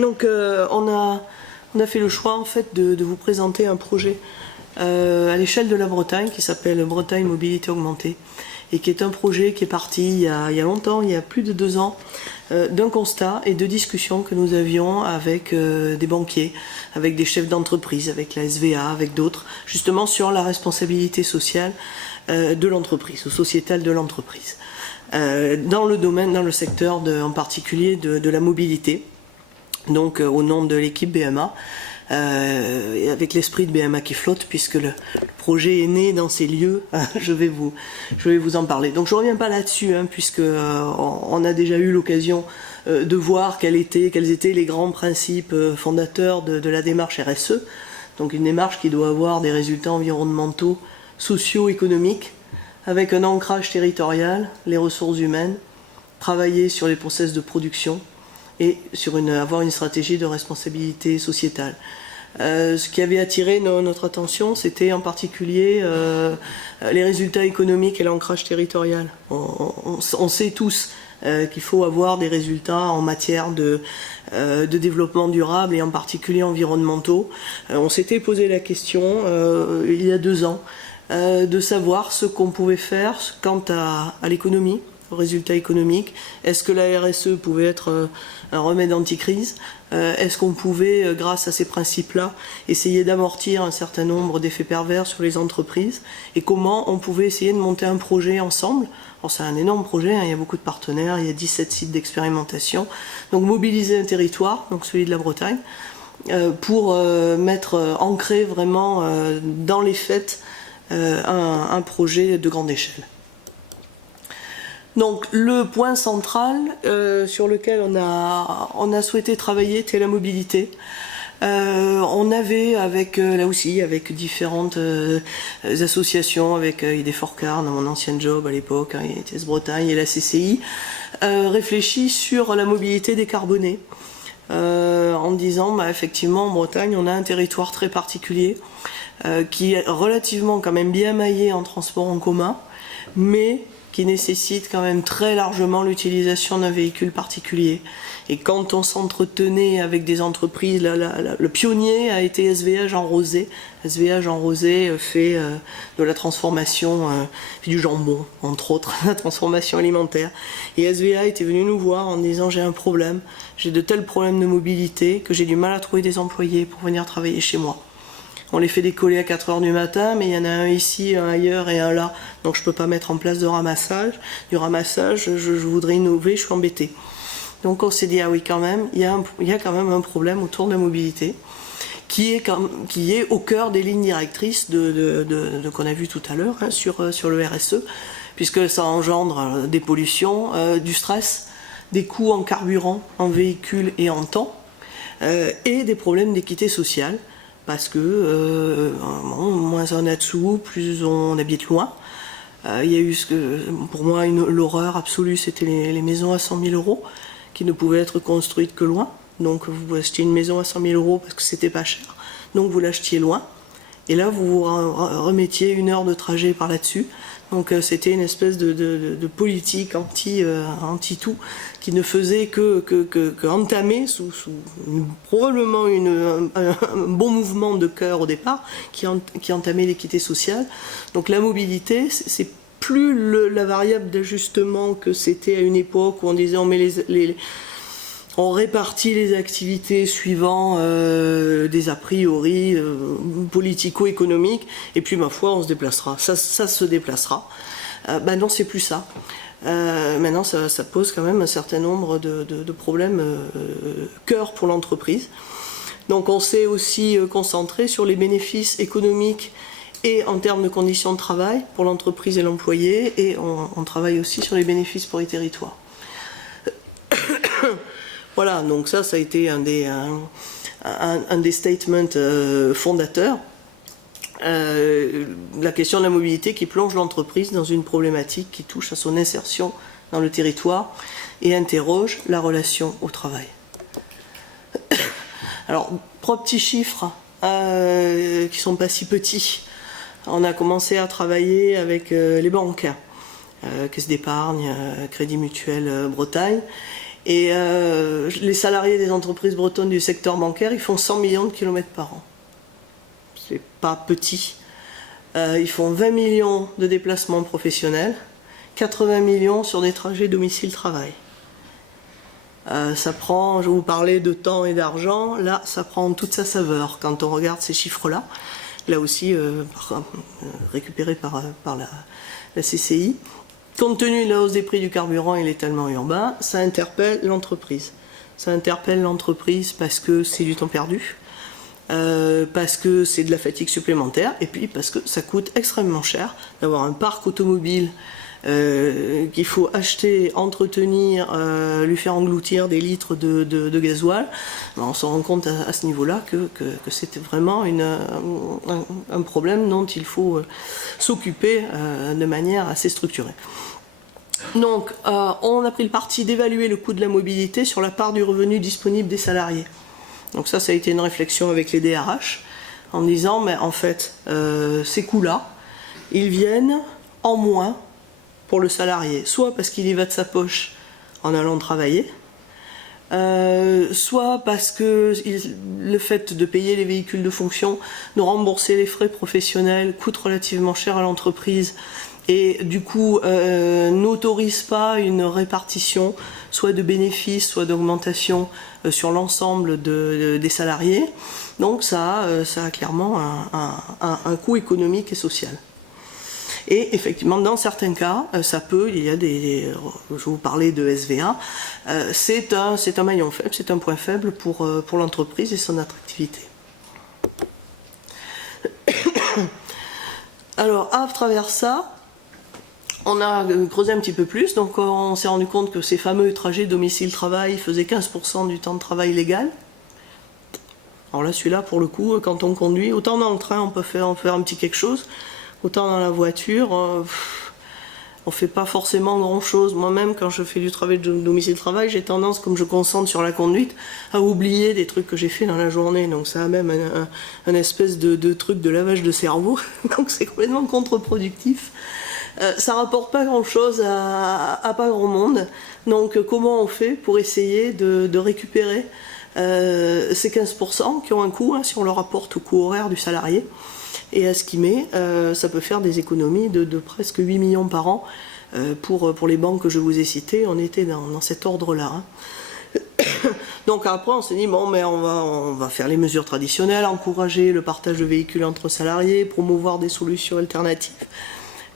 Donc on a fait le choix en fait de vous présenter un projet à l'échelle de la Bretagne qui s'appelle Bretagne Mobilité Augmentée et qui est un projet qui est parti il y a longtemps, il y a plus de 2 ans, d'un constat et de discussions que nous avions avec des banquiers, avec des chefs d'entreprise, avec la SVA, avec d'autres, justement sur la responsabilité sociale de l'entreprise, ou sociétale de l'entreprise. Dans le domaine, dans le secteur en particulier de la mobilité, donc au nom de l'équipe BMA, et avec l'esprit de BMA qui flotte, puisque le projet est né dans ces lieux, je vais vous en parler. Donc je ne reviens pas là-dessus, puisque on a déjà eu l'occasion de voir quels étaient les grands principes fondateurs de la démarche RSE, donc une démarche qui doit avoir des résultats environnementaux, socio-économiques, avec un ancrage territorial, les ressources humaines, travailler sur les process de production et avoir une stratégie de responsabilité sociétale. Ce qui avait attiré notre attention, c'était en particulier les résultats économiques et l'ancrage territorial. On sait tous qu'il faut avoir des résultats en matière de développement durable et en particulier environnementaux. On s'était posé la question il y a 2 ans de savoir ce qu'on pouvait faire quant à l'économie, aux résultats économiques. Est-ce que la RSE pouvait être un remède anti-crise? Est-ce qu'on pouvait, grâce à ces principes-là, essayer d'amortir un certain nombre d'effets pervers sur les entreprises? Et comment on pouvait essayer de monter un projet ensemble? Alors c'est un énorme projet, il y a beaucoup de partenaires, il y a 17 sites d'expérimentation. Donc mobiliser un territoire, donc celui de la Bretagne, pour ancrer vraiment dans les faits un projet de grande échelle. Donc le point central sur lequel on a souhaité travailler, c'était la mobilité. On avait là aussi avec différentes associations, avec ID4Car dans mon ancien job à l'époque, ITS Bretagne et la CCI, réfléchi sur la mobilité décarbonée. En disant effectivement en Bretagne on a un territoire très particulier qui est relativement quand même bien maillé en transport en commun, mais qui nécessite quand même très largement l'utilisation d'un véhicule particulier. Et quand on s'entretenait avec des entreprises, le pionnier a été SVA Jean Rosé. SVA Jean Rosé fait de la transformation, fait du jambon, entre autres, la transformation alimentaire. Et SVA était venu nous voir en disant j'ai un problème, j'ai de tels problèmes de mobilité que j'ai du mal à trouver des employés pour venir travailler chez moi. On les fait décoller à 4 h du matin, mais il y en a un ici, un ailleurs et un là. Donc je ne peux pas mettre en place du ramassage, je voudrais innover, je suis embêtée. Donc on s'est dit, ah oui quand même, il y a quand même un problème autour de la mobilité, qui est au cœur des lignes directrices qu'on a vu tout à l'heure sur le RSE, puisque ça engendre des pollutions, du stress, des coûts en carburant, en véhicules et en temps, et des problèmes d'équité sociale. Parce que moins on a de sous, plus on habite loin. Il y a eu pour moi l'horreur absolue, c'était les maisons à 100 000 € qui ne pouvaient être construites que loin. Donc vous achetiez une maison à 100 000 € parce que c'était pas cher. Donc vous l'achetiez loin. Et là vous vous remettiez 1 heure de trajet par là-dessus. Donc c'était une espèce de politique anti-tout qui ne faisait que entamer sous probablement un bon mouvement de cœur au départ qui entamait l'équité sociale. Donc la mobilité, c'est plus la variable d'ajustement que c'était à une époque où on disait on répartit les activités suivant des a priori politico-économiques, et puis ma foi on se déplacera, ça se déplacera. Non, c'est plus ça. Maintenant ça pose quand même un certain nombre de problèmes cœur pour l'entreprise. Donc on s'est aussi concentré sur les bénéfices économiques et en termes de conditions de travail pour l'entreprise et l'employé, et on travaille aussi sur les bénéfices pour les territoires. Voilà, donc ça a été un des statements fondateurs. La question de la mobilité qui plonge l'entreprise dans une problématique qui touche à son insertion dans le territoire et interroge la relation au travail. Alors, 3 petits chiffres qui ne sont pas si petits. On a commencé à travailler avec les banques, Caisse d'épargne, Crédit Mutuel Bretagne. Et les salariés des entreprises bretonnes du secteur bancaire, ils font 100 millions de kilomètres par an. C'est pas petit. Ils font 20 millions de déplacements professionnels, 80 millions sur des trajets domicile-travail. Ça prend, je vous parlais de temps et d'argent, là ça prend toute sa saveur quand on regarde ces chiffres-là. Là aussi récupérés par la CCI. Compte tenu de la hausse des prix du carburant et l'étalement urbain, ça interpelle l'entreprise. Ça interpelle l'entreprise parce que c'est du temps perdu, parce que c'est de la fatigue supplémentaire, et puis parce que ça coûte extrêmement cher d'avoir un parc automobile qu'il faut acheter, entretenir, lui faire engloutir des litres de gasoil. On se rend compte à ce niveau-là que c'était vraiment un problème dont il faut s'occuper de manière assez structurée. Donc, on a pris le parti d'évaluer le coût de la mobilité sur la part du revenu disponible des salariés. Donc ça a été une réflexion avec les DRH, en disant, mais en fait, ces coûts-là, ils viennent en moins pour le salarié, soit parce qu'il y va de sa poche en allant travailler, soit parce que le fait de payer les véhicules de fonction, de rembourser les frais professionnels coûte relativement cher à l'entreprise et du coup n'autorise pas une répartition soit de bénéfices, soit d'augmentation sur l'ensemble des salariés. Donc ça a clairement un coût économique et social. Et effectivement, dans certains cas, il y a je vous parlais de SVA, c'est un maillon faible, c'est un point faible pour l'entreprise et son attractivité. Alors, à travers ça, on a creusé un petit peu plus, donc on s'est rendu compte que ces fameux trajets domicile-travail faisaient 15% du temps de travail légal. Alors là, celui-là, pour le coup, quand on conduit, autant dans le train, on peut faire un petit quelque chose, autant dans la voiture, on fait pas forcément grand-chose. Moi-même, quand je fais du travail de domicile-travail, j'ai tendance, comme je concentre sur la conduite, à oublier des trucs que j'ai fait dans la journée. Donc ça a même un espèce de truc de lavage de cerveau. Donc c'est complètement contre-productif. Ça rapporte pas grand-chose à pas grand monde. Donc comment on fait pour essayer de récupérer ces 15% qui ont un coût, si on le rapporte au coût horaire du salarié? Et à ce qui met, ça peut faire des économies de presque 8 millions par an pour les banques que je vous ai citées. On était dans cet ordre-là. Donc après, on s'est dit, bon, mais on va faire les mesures traditionnelles, encourager le partage de véhicules entre salariés, promouvoir des solutions alternatives.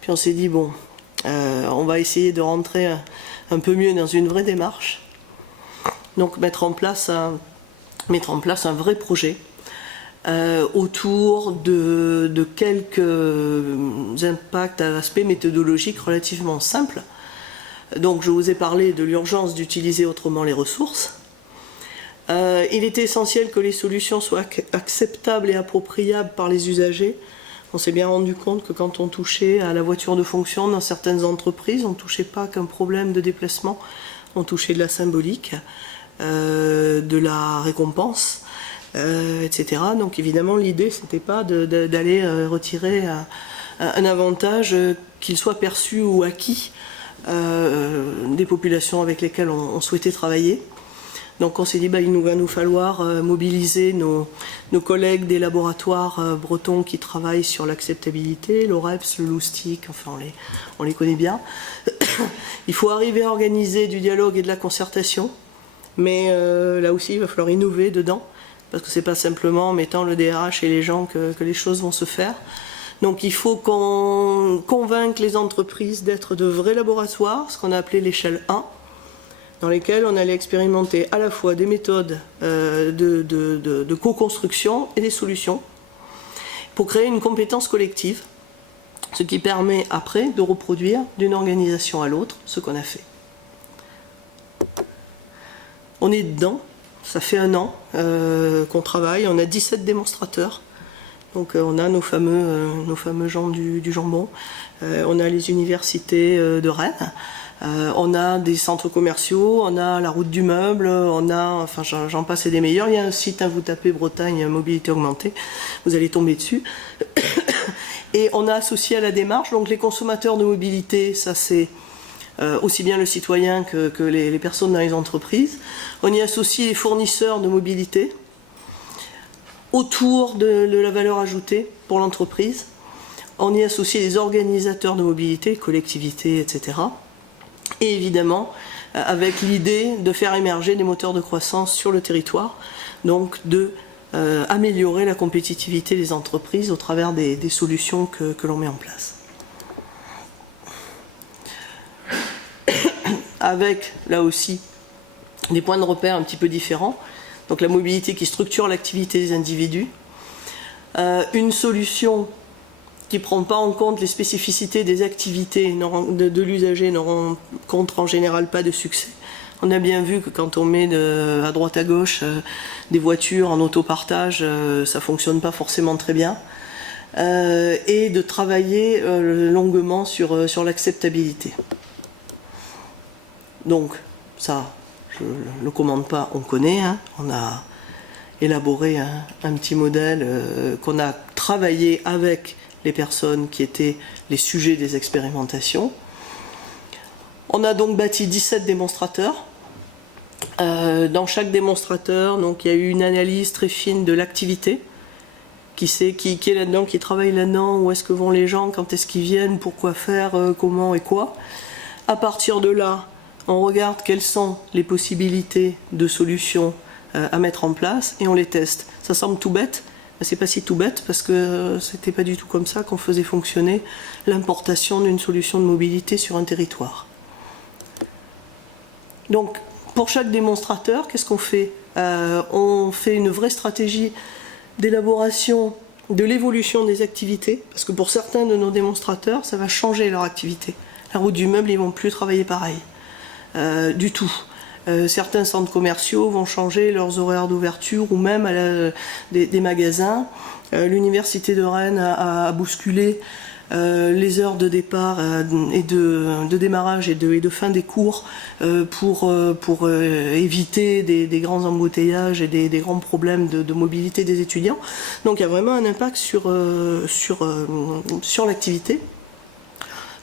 Puis on s'est dit, bon, on va essayer de rentrer un peu mieux dans une vraie démarche. Donc mettre en place un vrai projet. Autour de quelques impacts à l'aspect méthodologique relativement simples. Donc je vous ai parlé de l'urgence d'utiliser autrement les ressources. Il était essentiel que les solutions soient acceptables et appropriables par les usagers. On s'est bien rendu compte que quand on touchait à la voiture de fonction dans certaines entreprises, on ne touchait pas qu'un problème de déplacement, on touchait de la symbolique, de la récompense. Etc. Donc évidemment l'idée c'était pas d'aller retirer un avantage qu'il soit perçu ou acquis des populations avec lesquelles on souhaitait travailler. Donc on s'est dit il va nous falloir mobiliser nos collègues des laboratoires bretons qui travaillent sur l'acceptabilité, l'OREPS, le Loustic, enfin on les connaît bien. Il faut arriver à organiser du dialogue et de la concertation, mais là aussi il va falloir innover dedans. Parce que c'est pas simplement en mettant le DRH et les gens que les choses vont se faire. Donc il faut qu'on convainque les entreprises d'être de vrais laboratoires, ce qu'on a appelé l'échelle 1, dans lesquels on allait expérimenter à la fois des méthodes de co-construction et des solutions, pour créer une compétence collective, ce qui permet après de reproduire d'une organisation à l'autre ce qu'on a fait. On est dedans. Ça fait 1 an qu'on travaille, on a 17 démonstrateurs, donc on a nos fameux gens du jambon, on a les universités de Rennes, on a des centres commerciaux, on a la route du meuble, enfin j'en passe et des meilleurs. Il y a un site, vous tapez Bretagne mobilité augmentée, vous allez tomber dessus. Et on a associé à la démarche donc les consommateurs de mobilité, ça c'est aussi bien le citoyen que les personnes dans les entreprises. On y associe les fournisseurs de mobilité autour de la valeur ajoutée pour l'entreprise. On y associe les organisateurs de mobilité, collectivités, etc. Et évidemment, avec l'idée de faire émerger des moteurs de croissance sur le territoire, donc de améliorer la compétitivité des entreprises au travers des solutions que l'on met en place. Avec, là aussi, des points de repère un petit peu différents. Donc la mobilité qui structure l'activité des individus. Une solution qui ne prend pas en compte les spécificités des activités de l'usager ne rencontre en général pas de succès. On a bien vu que quand on met à droite à gauche des voitures en autopartage, ça ne fonctionne pas forcément très bien. Et de travailler longuement sur l'acceptabilité. Donc, ça, je ne le commande pas, on connaît. Hein. On a élaboré un petit modèle qu'on a travaillé avec les personnes qui étaient les sujets des expérimentations. On a donc bâti 17 démonstrateurs. Dans chaque démonstrateur, donc, il y a eu une analyse très fine de l'activité. Qui est là-dedans, qui travaille là-dedans, où est-ce que vont les gens, quand est-ce qu'ils viennent, pourquoi faire, comment et quoi. À partir de là, on regarde quelles sont les possibilités de solutions à mettre en place et on les teste. Ça semble tout bête, mais c'est pas si tout bête parce que c'était pas du tout comme ça qu'on faisait fonctionner l'importation d'une solution de mobilité sur un territoire. Donc, pour chaque démonstrateur, qu'est-ce qu'on fait ? On fait une vraie stratégie d'élaboration de l'évolution des activités, parce que pour certains de nos démonstrateurs, ça va changer leur activité. La route du meuble, ils ne vont plus travailler pareil. Du tout. Certains centres commerciaux vont changer leurs horaires d'ouverture ou même des magasins. L'université de Rennes a bousculé les heures de départ et de démarrage et de fin des cours pour éviter des grands embouteillages et des grands problèmes de mobilité des étudiants. Donc il y a vraiment un impact sur l'activité.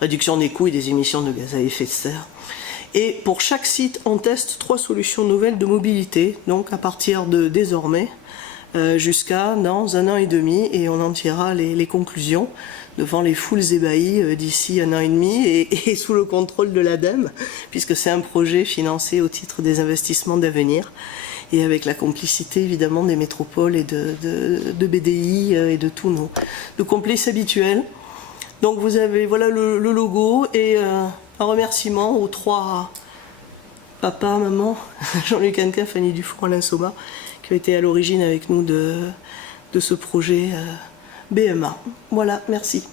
Réduction des coûts et des émissions de gaz à effet de serre. Et pour chaque site, on teste 3 solutions nouvelles de mobilité, donc à partir de désormais, jusqu'à dans 1 an et demi, et on en tirera les conclusions devant les foules ébahies d'ici 1 an et demi, et sous le contrôle de l'ADEME, puisque c'est un projet financé au titre des investissements d'avenir, et avec la complicité évidemment des métropoles et de BDI et de tous nos complices habituels. Donc vous avez voilà le logo et un remerciement aux 3 papas, maman, Jean-Luc Anka, Fanny Dufour, Alain Soma, qui ont été à l'origine avec nous de ce projet BMA. Voilà, merci.